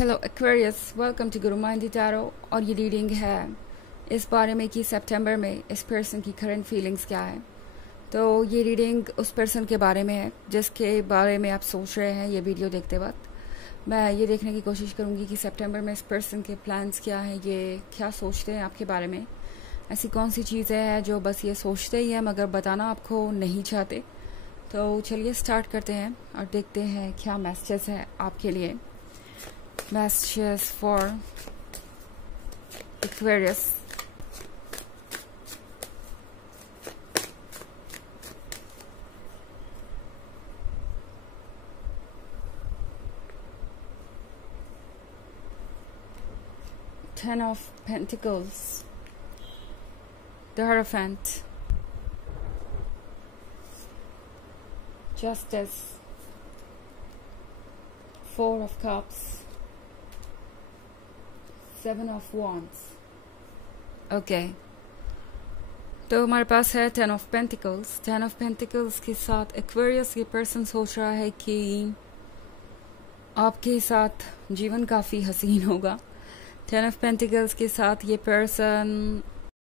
Hello Aquarius, welcome to Guru माइंडी tarot. और ये reading है इस बारे में कि सितंबर में इस पर्सन की करंट फीलिंग्स क्या है। तो ये रीडिंग उस पर्सन के बारे में है जिसके बारे में आप सोच रहे हैं ये वीडियो देखते वक्त। मैं ये देखने की कोशिश करूँगी कि सितंबर में इस पर्सन के प्लान्स क्या हैं, ये क्या सोचते हैं आपके बारे में। ऐसी कौन सी चीज़ें हैं जो बस ये सोचते ही हैं मगर बताना आपको नहीं चाहते। तो चलिए स्टार्ट करते हैं और देखते हैं क्या मैसेजेस है आपके लिए। Messages for Aquarius. Ten of Pentacles, the Hierophant, Justice, Four of Cups, Seven of Wands. Okay, तो हमारे पास है ten of pentacles. Ten of pentacles के साथ एक्वेरियस ये पर्सन सोच रहा है कि आपके साथ जीवन काफ़ी हसीन होगा। टेन ऑफ पेंटिकल्स के साथ ये पर्सन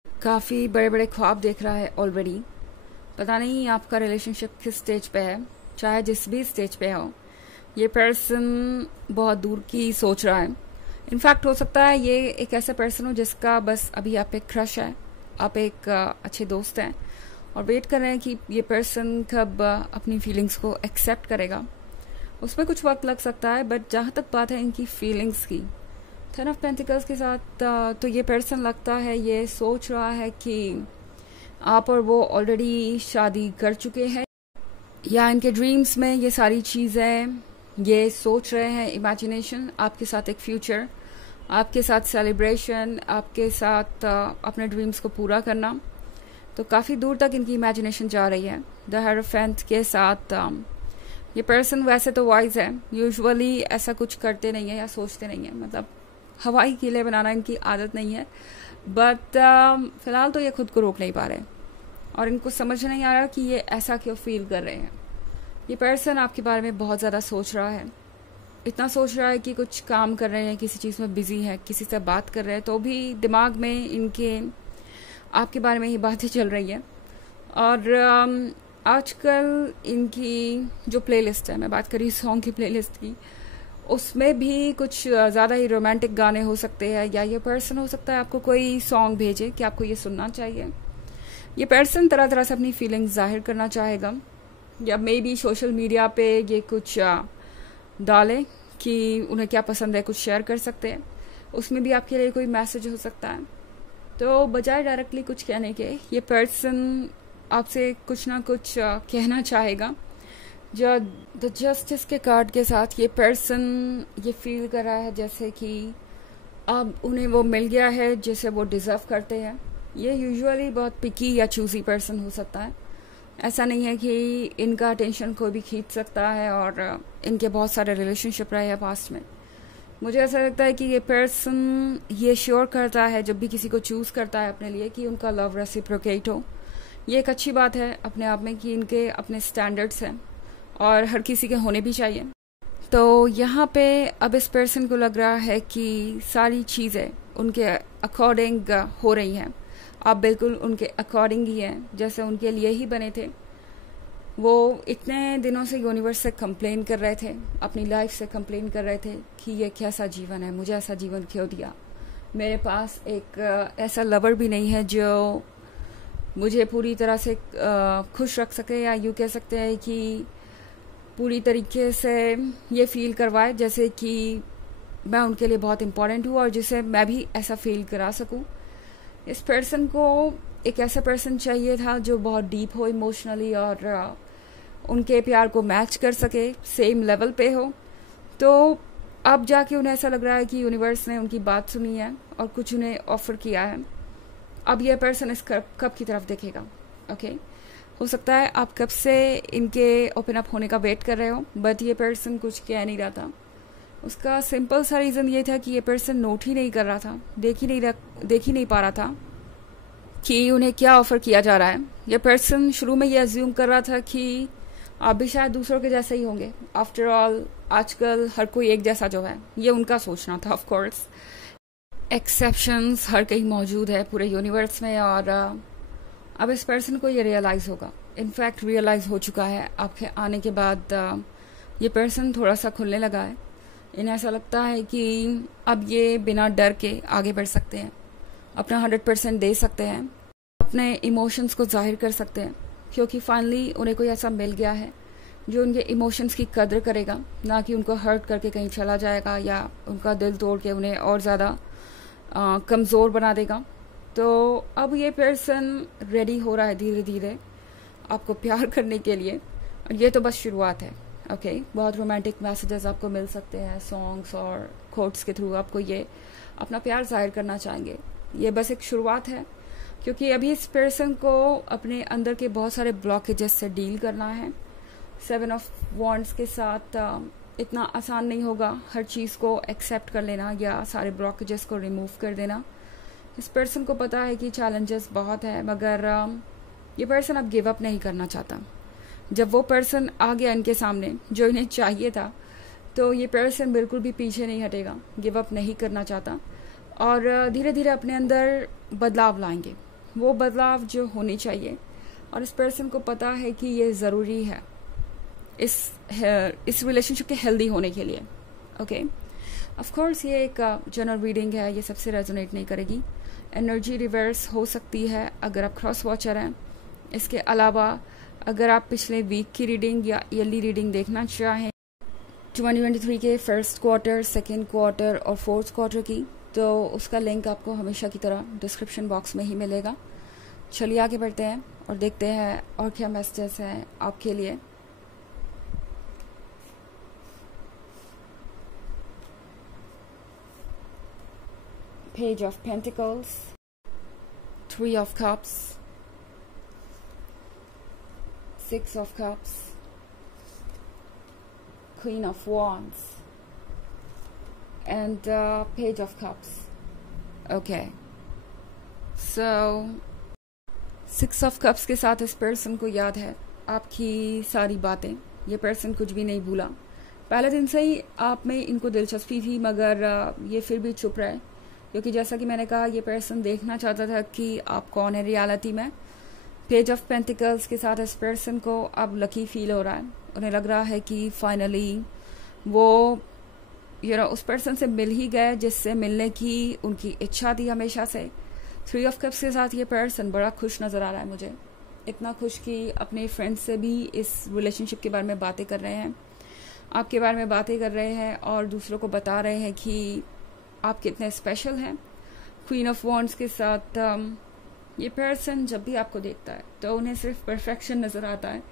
काफ़ी बड़े बड़े ख्वाब देख रहा है ऑलरेडी। पता नहीं आपका रिलेशनशिप किस स्टेज पे है, चाहे जिस भी स्टेज पे हो, ये पर्सन बहुत दूर की सोच रहा है। इनफैक्ट हो सकता है ये एक ऐसा पर्सन हो जिसका बस अभी आप एक क्रश है, आप एक अच्छे दोस्त हैं और वेट कर रहे हैं कि ये पर्सन कब अपनी फीलिंग्स को एक्सेप्ट करेगा। उसमें कुछ वक्त लग सकता है, बट जहाँ तक बात है इनकी फीलिंग्स की, टेन ऑफ पेंटिकल्स के साथ तो ये पर्सन लगता है ये सोच रहा है कि आप और वो ऑलरेडी शादी कर चुके हैं, या इनके ड्रीम्स में ये सारी चीज़ें ये सोच रहे हैं। इमेजिनेशन, आपके साथ एक फ्यूचर, आपके साथ सेलिब्रेशन, आपके साथ अपने ड्रीम्स को पूरा करना। तो काफ़ी दूर तक इनकी इमेजिनेशन जा रही है। द हेरोफेंट के साथ ये पर्सन वैसे तो वाइज है, यूजुअली ऐसा कुछ करते नहीं है या सोचते नहीं है, मतलब हवाई किले बनाना इनकी आदत नहीं है। बट फिलहाल तो ये खुद को रोक नहीं पा रहे और इनको समझ नहीं आ रहा कि ये ऐसा क्यों फील कर रहे हैं। ये पर्सन आपके बारे में बहुत ज़्यादा सोच रहा है, इतना सोच रहा है कि कुछ काम कर रहे हैं, किसी चीज़ में बिजी है, किसी से बात कर रहे हैं, तो भी दिमाग में इनके आपके बारे में ही बातें चल रही है। और आजकल इनकी जो प्लेलिस्ट है, मैं बात करी सॉन्ग की प्लेलिस्ट की, उसमें भी कुछ ज़्यादा ही रोमांटिक गाने हो सकते हैं, या ये पर्सन हो सकता है आपको कोई सॉन्ग भेजे कि आपको ये सुनना चाहिए। ये पर्सन तरह तरह से अपनी फीलिंग्स जाहिर करना चाहेगा, या मे बी सोशल मीडिया पे ये कुछ डाले कि उन्हें क्या पसंद है, कुछ शेयर कर सकते हैं, उसमें भी आपके लिए कोई मैसेज हो सकता है। तो बजाय डायरेक्टली कुछ कहने के, ये पर्सन आपसे कुछ ना कुछ कहना चाहेगा। जो द जस्टिस के कार्ड के साथ ये पर्सन ये फील कर रहा है जैसे कि अब उन्हें वो मिल गया है जिसे वो डिजर्व करते हैं। ये यूजुअली बहुत पिकी या चूजी पर्सन हो सकता है, ऐसा नहीं है कि इनका अटेंशन कोई भी खींच सकता है, और इनके बहुत सारे रिलेशनशिप रहे हैं पास्ट में। मुझे ऐसा लगता है कि ये पर्सन ये श्योर करता है जब भी किसी को चूज़ करता है अपने लिए कि उनका लव रेसिप्रोकेट हो। ये एक अच्छी बात है अपने आप में कि इनके अपने स्टैंडर्ड्स हैं और हर किसी के होने भी चाहिए। तो यहाँ पे अब इस पर्सन को लग रहा है कि सारी चीज़ें उनके अकॉर्डिंग हो रही हैं, आप बिल्कुल उनके अकॉर्डिंग ही हैं, जैसे उनके लिए ही बने थे। वो इतने दिनों से यूनिवर्स से कंप्लेन कर रहे थे, अपनी लाइफ से कंप्लेन कर रहे थे कि ये कैसा जीवन है, मुझे ऐसा जीवन क्यों दिया, मेरे पास एक ऐसा लवर भी नहीं है जो मुझे पूरी तरह से खुश रख सके, या यूँ कह सकते हैं कि पूरी तरीके से ये फील करवाए जैसे कि मैं उनके लिए बहुत इम्पोर्टेंट हूँ और जिसे मैं भी ऐसा फील करा सकूँ। इस पर्सन को एक ऐसा पर्सन चाहिए था जो बहुत डीप हो इमोशनली और उनके प्यार को मैच कर सके, सेम लेवल पे हो। तो अब जाके उन्हें ऐसा लग रहा है कि यूनिवर्स ने उनकी बात सुनी है और कुछ उन्हें ऑफर किया है। अब यह पर्सन इस कब की तरफ देखेगा। ओके, हो सकता है आप कब से इनके ओपन अप होने का वेट कर रहे हो, बट ये पर्सन कुछ कह नहीं रहा था। उसका सिंपल सा रीज़न ये था कि ये पर्सन नोट ही नहीं कर रहा था, देख ही नहीं पा रहा था कि उन्हें क्या ऑफर किया जा रहा है। ये पर्सन शुरू में ये अज्यूम कर रहा था कि आप भी शायद दूसरों के जैसे ही होंगे। आफ्टर ऑल आजकल हर कोई एक जैसा जो है, ये उनका सोचना था। ऑफ कोर्स एक्सेप्शंस हर कहीं मौजूद है पूरे यूनिवर्स में, और अब इस पर्सन को ये रियलाइज़ होगा, इनफैक्ट रियलाइज़ हो चुका है आपके आने के बाद। ये पर्सन थोड़ा सा खुलने लगा है। इन्हें ऐसा लगता है कि अब ये बिना डर के आगे बढ़ सकते हैं, अपना 100% दे सकते हैं, अपने इमोशंस को जाहिर कर सकते हैं, क्योंकि फाइनली उन्हें कोई ऐसा मिल गया है जो उनके इमोशंस की कदर करेगा, ना कि उनको हर्ट करके कहीं चला जाएगा या उनका दिल तोड़ के उन्हें और ज़्यादा कमज़ोर बना देगा। तो अब ये पर्सन रेडी हो रहा है धीरे धीरे आपको प्यार करने के लिए, और ये तो बस शुरुआत है। ओके, बहुत रोमांटिक मैसेजेस आपको मिल सकते हैं सॉन्ग्स और कोट्स के थ्रू, आपको ये अपना प्यार जाहिर करना चाहेंगे। ये बस एक शुरुआत है, क्योंकि अभी इस पर्सन को अपने अंदर के बहुत सारे ब्लॉकेजेस से डील करना है। 7 ऑफ वॉन्ड्स के साथ इतना आसान नहीं होगा हर चीज़ को एक्सेप्ट कर लेना या सारे ब्लॉकेजेस को रिमूव कर देना। इस पर्सन को पता है कि चैलेंजेस बहुत है, मगर ये पर्सन अब गिव अप नहीं करना चाहता। जब वो पर्सन आ गया इनके सामने जो इन्हें चाहिए था, तो ये पर्सन बिल्कुल भी पीछे नहीं हटेगा, गिव अप नहीं करना चाहता, और धीरे धीरे अपने अंदर बदलाव लाएंगे, वो बदलाव जो होने चाहिए। और इस पर्सन को पता है कि ये ज़रूरी है इस रिलेशनशिप के हेल्दी होने के लिए। ओके, ऑफ कोर्स ये एक जनरल रीडिंग है, ये सबसे रेजोनेट नहीं करेगी। एनर्जी रिवर्स हो सकती है अगर आप क्रॉस वॉचर हैं। इसके अलावा अगर आप पिछले वीक की रीडिंग या ईयरली रीडिंग देखना चाहें 2023 के फर्स्ट क्वार्टर, सेकेंड क्वार्टर और फोर्थ क्वार्टर की, तो उसका लिंक आपको हमेशा की तरह डिस्क्रिप्शन बॉक्स में ही मिलेगा। चलिए आगे बढ़ते हैं और देखते हैं और क्या मैसेजेस हैं आपके लिए। Page of Pentacles, 3 of Cups, 6 of Cups, Queen of Wands, and Page of Cups. Okay, so 6 of Cups के साथ इस पर्सन को याद है आपकी सारी बातें। ये पर्सन कुछ भी नहीं भूला। पहले दिन से ही आप में इनको दिलचस्पी थी, मगर ये फिर भी चुप रहे, क्योंकि जैसा कि मैंने कहा ये पर्सन देखना चाहता था कि आप कौन है रियलिटी में। पेज ऑफ पेंटिकल्स के साथ इस पर्सन को अब लकी फील हो रहा है। उन्हें लग रहा है कि फाइनली वो उस पर्सन से मिल ही गए जिससे मिलने की उनकी इच्छा थी हमेशा से। 3 ऑफ कप्स के साथ ये पर्सन बड़ा खुश नज़र आ रहा है मुझे, इतना खुश कि अपने फ्रेंड्स से भी इस रिलेशनशिप के बारे में बातें कर रहे हैं, आपके बारे में बातें कर रहे हैं और दूसरों को बता रहे हैं कि आप कितने स्पेशल हैं। क्वीन ऑफ वॉन्ड्स के साथ ये पर्सन जब भी आपको देखता है तो उन्हें सिर्फ परफेक्शन नज़र आता है।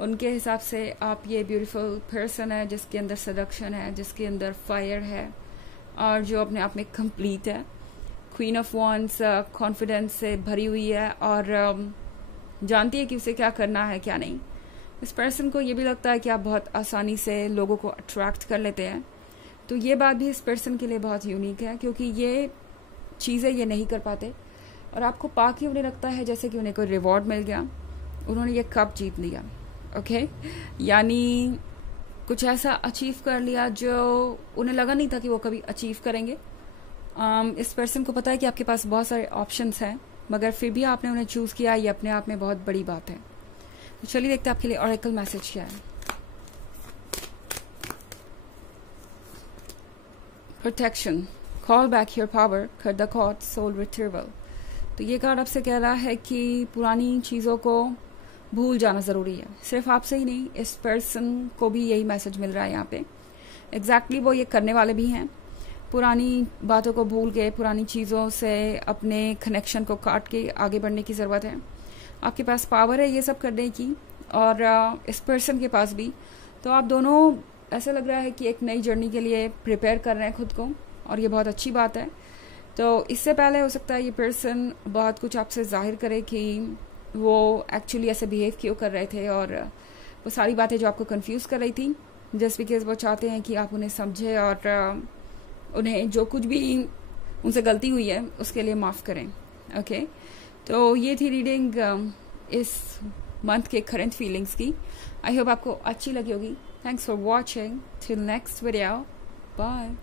उनके हिसाब से आप ये ब्यूटीफुल पर्सन है जिसके अंदर सडक्शन है, जिसके अंदर फायर है और जो अपने आप में कंप्लीट है। क्वीन ऑफ वॉन्ड्स कॉन्फिडेंस से भरी हुई है और जानती है कि उसे क्या करना है क्या नहीं। इस पर्सन को ये भी लगता है कि आप बहुत आसानी से लोगों को अट्रैक्ट कर लेते हैं, तो ये बात भी इस पर्सन के लिए बहुत यूनिक है, क्योंकि ये चीज़ें ये नहीं कर पाते और आपको पाके उन्हें लगता है जैसे कि उन्हें कोई रिवॉर्ड मिल गया, उन्होंने ये कप जीत लिया। ओके, यानी कुछ ऐसा अचीव कर लिया जो उन्हें लगा नहीं था कि वो कभी अचीव करेंगे। इस पर्सन को पता है कि आपके पास बहुत सारे ऑप्शंस हैं, मगर फिर भी आपने उन्हें चूज़ किया, ये अपने आप में बहुत बड़ी बात है। तो चलिए देखते हैं आपके लिए ऑरेकल मैसेज क्या है। Protection, call back your power, कर द कॉर्ड, सोल रिट्रीवल। तो ये कार्ड आपसे कह रहा है कि पुरानी चीज़ों को भूल जाना ज़रूरी है। सिर्फ आपसे ही नहीं, इस पर्सन को भी यही मैसेज मिल रहा है यहाँ पे। एग्जैक्टली वो ये करने वाले भी हैं। पुरानी बातों को भूल के, पुरानी चीज़ों से अपने कनेक्शन को काट के आगे बढ़ने की ज़रूरत है। आपके पास पावर है ये सब करने की और इस पर्सन के पास भी। तो आप दोनों ऐसा लग रहा है कि एक नई जर्नी के लिए प्रिपेयर कर रहे हैं खुद को, और ये बहुत अच्छी बात है। तो इससे पहले हो सकता है ये पर्सन बहुत कुछ आपसे जाहिर करे कि वो एक्चुअली ऐसे बिहेव क्यों कर रहे थे, और वो सारी बातें जो आपको कंफ्यूज कर रही थी, जस्ट बिकॉज वो चाहते हैं कि आप उन्हें समझें और उन्हें जो कुछ भी उनसे गलती हुई है उसके लिए माफ़ करें। ओके, तो ये थी रीडिंग इस मंथ के करंट फीलिंग्स की। आई होप आपको अच्छी लगी होगी। Thanks for watching, till next video, bye.